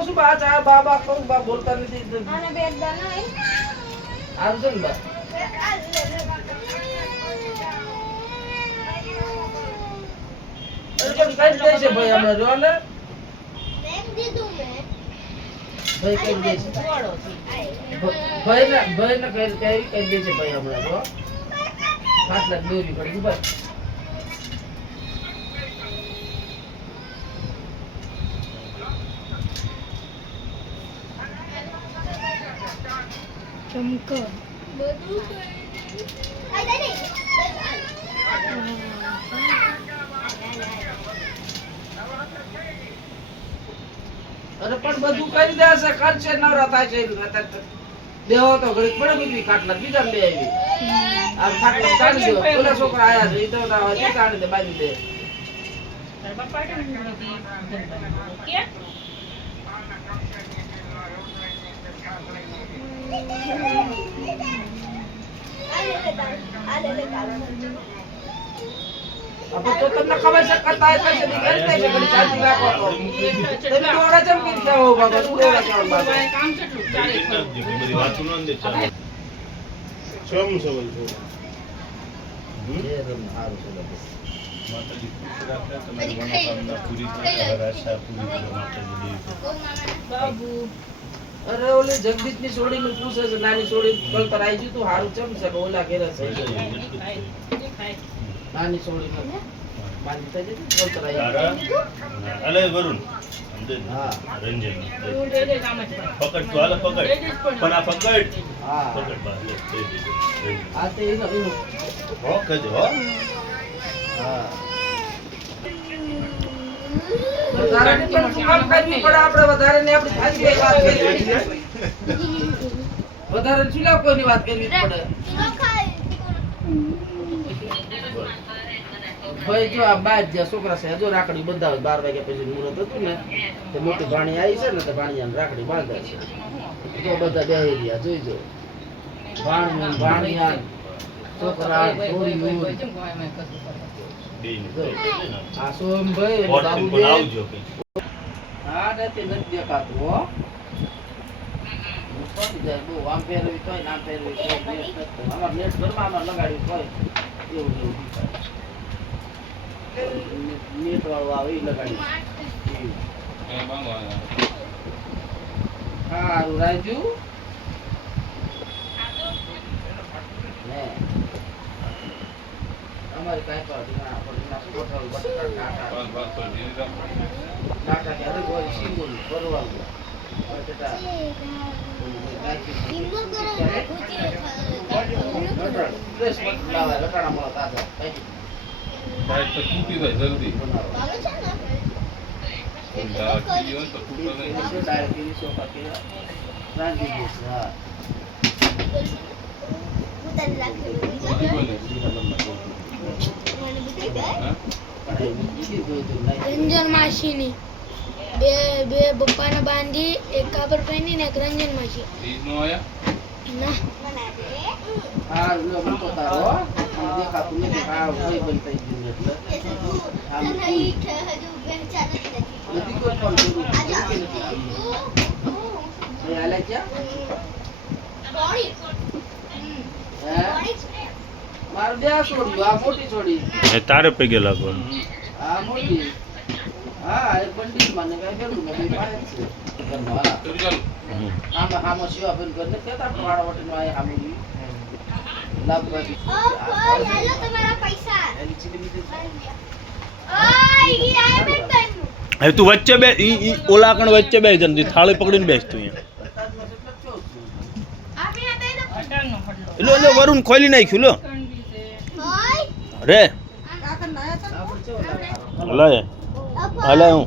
કહું છું બા ચા બા કહું બા બોલતા નથી આને બે દાના હે આવજો ને બા અરે પણ કઈ દે છે ભાઈ અમે જો ને મેં દીધું મે ભાઈ કઈ દે છે ભાઈ ને કઈ દે છે ભાઈ હમણાં જો 5 લાખ દોરી પડી ભાઈ ચમકો બધું આઈ દે અરે પણ બધું કરી દેશે ખર્ચે નવરાતા છે દેવો તો ઘડી પડે બીજી ખાટલા બીજા લે આવી આ ખાટલા કાઢી દો ઓલા છોકરા આયા છે ઈ તો ના હોય કાઢી દે બાંધી દે તાર બાપા કે કે अब तो તમને ખબર છે કરતા હે કઈ કરી દે છે ઘડી શાંતિ રાખો તો તમે દોડા ચમ કે क्या होगा बस दोड़ा क्या बात કામ કેટલું ચાલે બધી વાતો ન દે ચાલે સ્વયં સવલ છો ये रम हारू છે બસ માતાજી ખુશ રાખે તમારી મનોકામના પૂરી કરે તમારી આશા પૂરી કરે માતાજી બાબુ અરે ઓલે જગદીશ ની છોડી ને પૂછે છે નાની છોડી કલ પર આવી ગયું તું હારું ચમ છે ઓલા ઘેરે છે નાની છોડી ને બાંધી થઈ જતી કલ પર આવી તારા અલે વરુણ હા રંજન તું દે દે કામ જ પકડ તો હાલે પકડ પણ આ પકડ હા પકડ બા લે દે દે આ તે એનો હો કજો હો હા વધારે ની પણ કામ કરવી પડે આપણે વધારે ને આપણી ખાલી વાત કરવી વધારે ચૂલા કોઈની વાત કરવી પડે ભાઈ જો આ બાદ જે છોકરા છે જો રાખડી બંધાવે 12 વાગ્યા પછી મુહૂર્ત હતું ને તે મોટી ભાણી આવી છે ને તે ભાણીયાને રાખડી બાંધે છે જો બધા બેહી રહ્યા જોઈજો ભાણિયા છોકરા છોડીયું આ સોમભાઈ હોટલ પણ આવજો કે હા નથી દેખાતું હો પડી જાય બહુ આમ ફેરવી તોય નામ ફેરવી તોય અમાર નેટ ઘરમાં અમાર લગાડ્યું તોય એવું નેટ વાળું આવે એ લગાડ્યું હારું રાજુ ને અમારી કાંઈ તો ના શું ગોઠવું બટાકા કાકા કે અરે કોઈ સિંગુલ પરવાનું રંજન માસીની બે બપ્પાને બાંધી એક કાપડ પહેરી ને એક રંજન માસી ના હા લો મોટો તારો દેખાતું નથી હા કોઈ બંધ થઈ ગયું એટલે નથી કોઈ ફોન કરું એ આલે ક્યાં મારું બે છોડ્યું આ મોટી છોડી તારે પગે લાગવાનું આ મોટી હા એક બંડી મને કઈ કરું ને બે પાય છે આમાં આમાં સેવા બન કરીને કેતા વાળા વટીનો આ આમી લાભ કરી હેલો તમારા પૈસા એની ચીલી ઓય આ બેન હવે તું વચ્ચે બે ઈ ઓલા કણ વચ્ચે બે જલ્દી થાળી પકડીને બેસ તું અહીંયા લો વરુણ ખોલી નાખ્યું લો રે લાય હાલે હું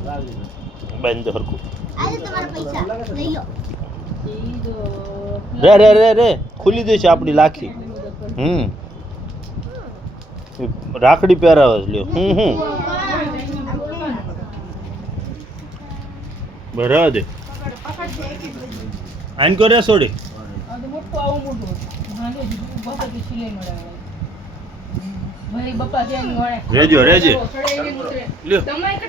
બંધ હરકું આજે તમારા પૈસા લઈ લો રે ખુલી દેશે આપણી લાખી રાખડી પહેરાવે છે લ્યો બરાબર દે આઈન કરે સોડી મોટું આવું મોટું ભાંગે બપા કે સિલાઈ મળે ભાઈ બપા ત્યાં રેજો લ્યો તમારે